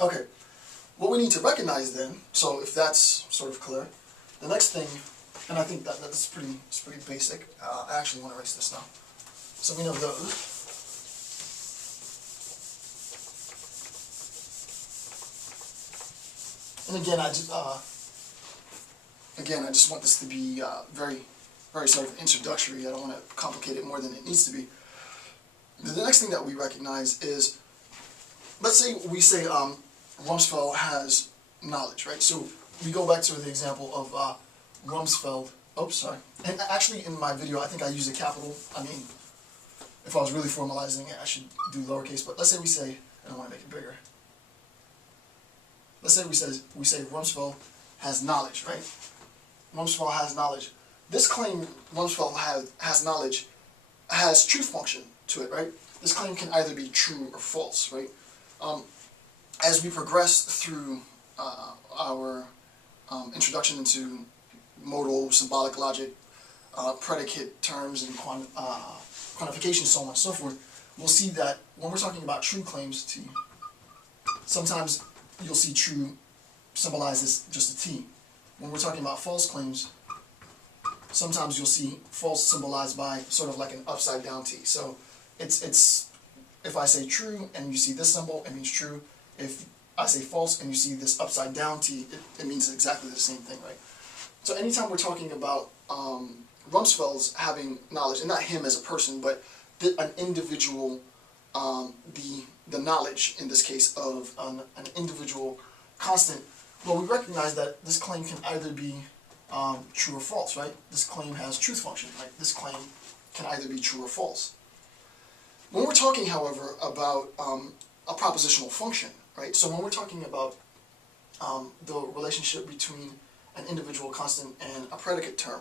Okay, what we need to recognize then, so if that's sort of clear, the next thing, and I think that's pretty basic. I actually want to erase this now. So we know those. And again, I just want this to be very sort of introductory. I don't want to complicate it more than it needs to be. The next thing that we recognize is, let's say we say Rumsfeld has knowledge, right? So we go back to the example of Rumsfeld. Oops, sorry. And actually, in my video, I think I used a capital. I mean, if I was really formalizing it, I should do lowercase. But let's say we say, and I want to make it bigger. Let's say we say Rumsfeld has knowledge, right? Rumsfeld has knowledge. This claim, Rumsfeld has knowledge, has truth function to it, right? This claim can either be true or false, right? As we progress through our introduction into modal, symbolic logic, predicate terms, and quantification, so on and so forth, we'll see that when we're talking about true claims, T, sometimes you'll see true symbolized as just a T. When we're talking about false claims, sometimes you'll see false symbolized by sort of like an upside down T. So it's if I say true and you see this symbol, it means true. If I say false and you see this upside down T, it means exactly the same thing, right? So anytime we're talking about Rumsfeld's having knowledge, and not him as a person, but an individual, the knowledge in this case of an individual constant, well, we recognize that this claim can either be true or false, right? This claim has truth function, right? This claim can either be true or false. When we're talking, however, about a propositional function, right? So when we're talking about the relationship between an individual constant and a predicate term,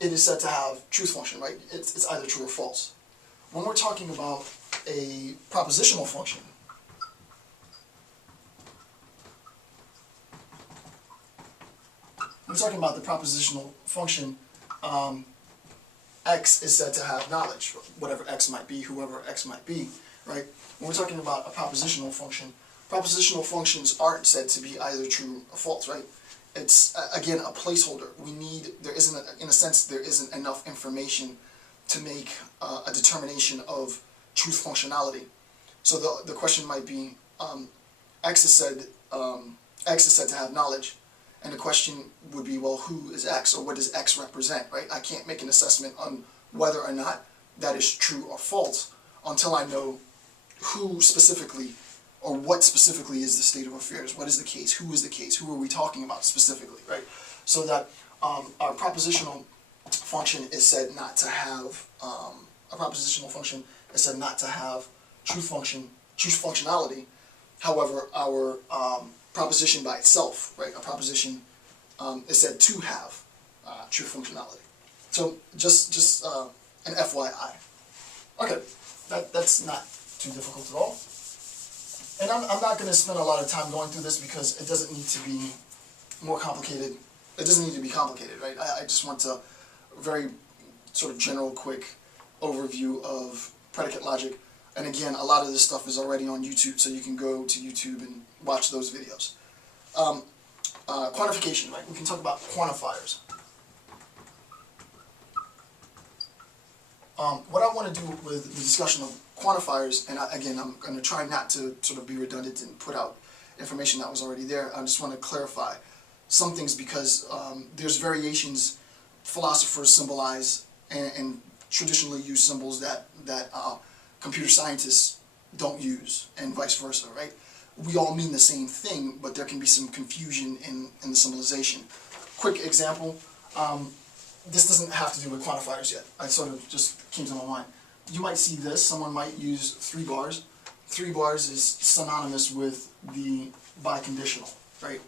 it is said to have truth function, right? It's either true or false. When we're talking about a propositional function, we're talking about the propositional function, x is said to have knowledge, whatever x might be, whoever x might be, right? When we're talking about a propositional functions aren't said to be either true or false, right? It's, again, a placeholder. There isn't enough information to make a determination of truth functionality. So the question might be, x is said to have knowledge. And the question would be, well, who is x, or what does x represent, right? I can't make an assessment on whether or not that is true or false until I know who specifically, or what specifically is the state of affairs. What is the case? Who is the case? Who are we talking about specifically, right? So that our propositional function is said not to have, truth functionality. However, our proposition by itself, right? A proposition is said to have true functionality. So just an FYI. Okay, that's not too difficult at all. And I'm not going to spend a lot of time going through this because it doesn't need to be more complicated. It doesn't need to be complicated, right? I just want a very sort of general, quick overview of predicate logic. And again, a lot of this stuff is already on YouTube, so you can go to YouTube and watch those videos. Quantification, right? We can talk about quantifiers. What I want to do with the discussion of quantifiers, and again, I'm going to try not to sort of be redundant and put out information that was already there. I just want to clarify some things because there's variations. Philosophers symbolize and traditionally use symbols that computer scientists don't use, and vice versa, right? We all mean the same thing, but there can be some confusion in the symbolization. Quick example, this doesn't have to do with quantifiers yet. I sort of just came to my mind. You might see this, someone might use 3 bars. 3 bars is synonymous with the biconditional, right?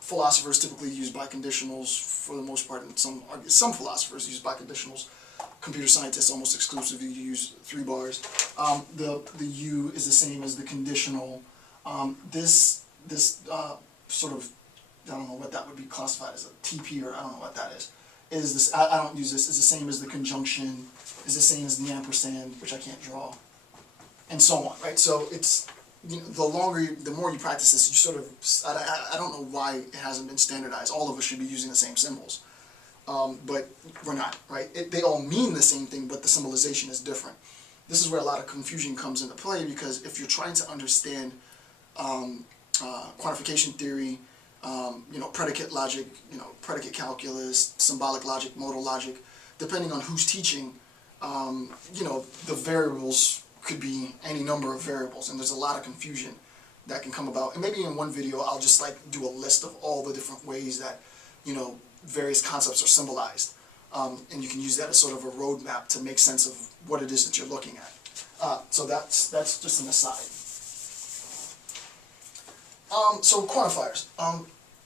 Philosophers typically use biconditionals for the most part, and some philosophers use biconditionals. Computer scientists almost exclusively use 3 bars. The U is the same as the conditional. This sort of, I don't know what that would be classified as, a TP, or I don't know what that is. Is this? I don't use this. Is the same as the conjunction. Is the same as the ampersand, which I can't draw, and so on. Right. So it's the more you practice this, you sort of, I don't know why it hasn't been standardized. All of us should be using the same symbols, but we're not, right? They all mean the same thing, but the symbolization is different. This is where a lot of confusion comes into play, because if you're trying to understand quantification theory, predicate logic, predicate calculus, symbolic logic, modal logic, depending on who's teaching, the variables could be any number of variables, and there's a lot of confusion that can come about. And maybe in one video I'll just do a list of all the different ways that various concepts are symbolized, and you can use that as sort of a roadmap to make sense of what it is that you're looking at. So that's just an aside. So quantifiers.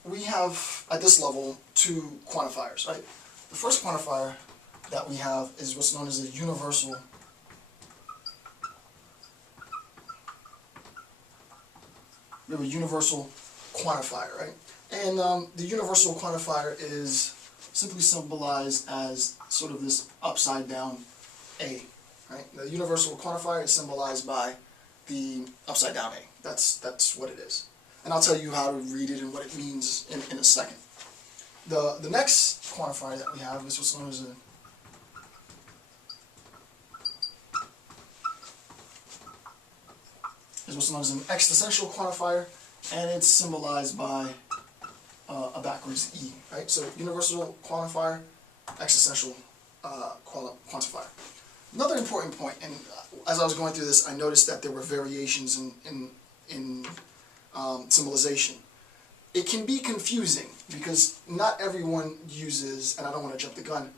We have at this level 2 quantifiers, right? The first quantifier that we have is what's known as a universal quantifier, right? And the universal quantifier is simply symbolized as sort of this upside down A, right? The universal quantifier is symbolized by the upside down A. That's what it is. And I'll tell you how to read it and what it means in a second. The next quantifier that we have is what's known as an existential quantifier, and it's symbolized by a backwards E, right? So universal quantifier, existential quantifier. Another important point, and as I was going through this, I noticed that there were variations in symbolization. It can be confusing because not everyone uses, and I don't want to jump the gun,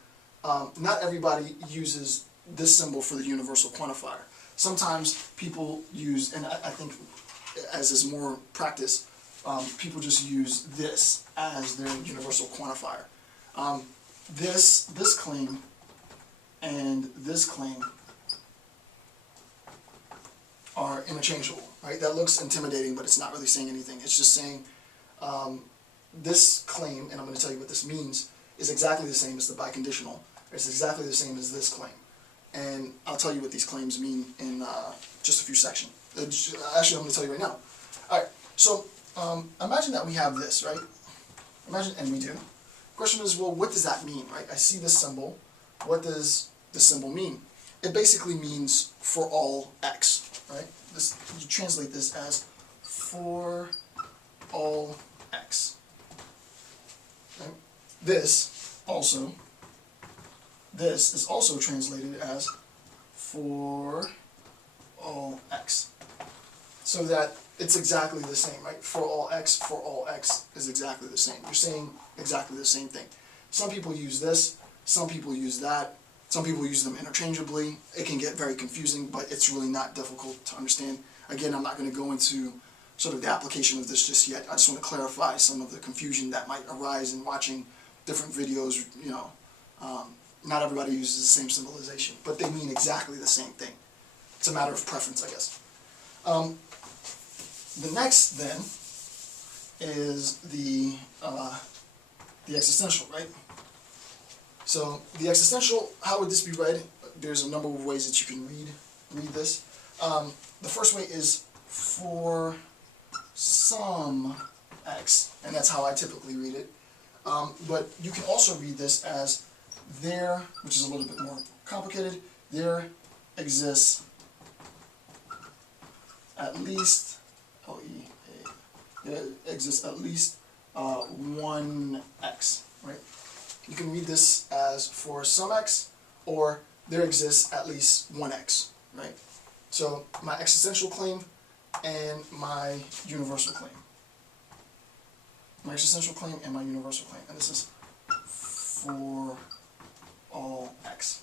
not everybody uses this symbol for the universal quantifier. Sometimes people use, and I think as is more practice, people just use this as their universal quantifier. This claim and this claim are interchangeable, right? That looks intimidating, but it's not really saying anything. It's just saying this claim, and I'm going to tell you what this means, is exactly the same as the biconditional. It's exactly the same as this claim. And I'll tell you what these claims mean in just a few sections. Actually, I'm going to tell you right now. Alright, so imagine that we have this, right? Imagine, and we do. The question is, well, what does that mean, right? I see this symbol. What does this symbol mean? It basically means for all x, right? You translate this as for all x. Right? This is also translated as for all x. So that it's exactly the same, right? For all x is exactly the same. You're saying exactly the same thing. Some people use this, some people use that, some people use them interchangeably. It can get very confusing, but it's really not difficult to understand. Again, I'm not going to go into sort of the application of this just yet. I just want to clarify some of the confusion that might arise in watching different videos. Not everybody uses the same symbolization, but they mean exactly the same thing. It's a matter of preference, I guess. The next, then, is the existential, right? So the existential, how would this be read? There's a number of ways that you can read this. The first way is for some x, and that's how I typically read it. But you can also read this as there, which is a little bit more complicated, there exists at least, there exists at least one x, right? You can read this as for some x, or there exists at least one x, right? So my existential claim and my universal claim. My existential claim and my universal claim. And this is for all x.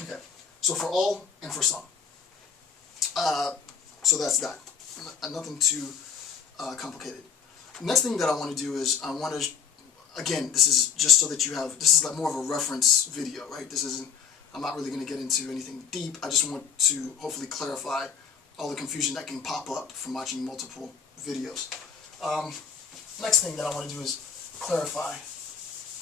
Okay, so for all and for some. So that's that. Nothing too complicated. Next thing that I want to do is I want to, again, this is just so that you have, this is like more of a reference video, right? This isn't, I'm not really going to get into anything deep. I just want to hopefully clarify all the confusion that can pop up from watching multiple videos. Next thing that I want to do is clarify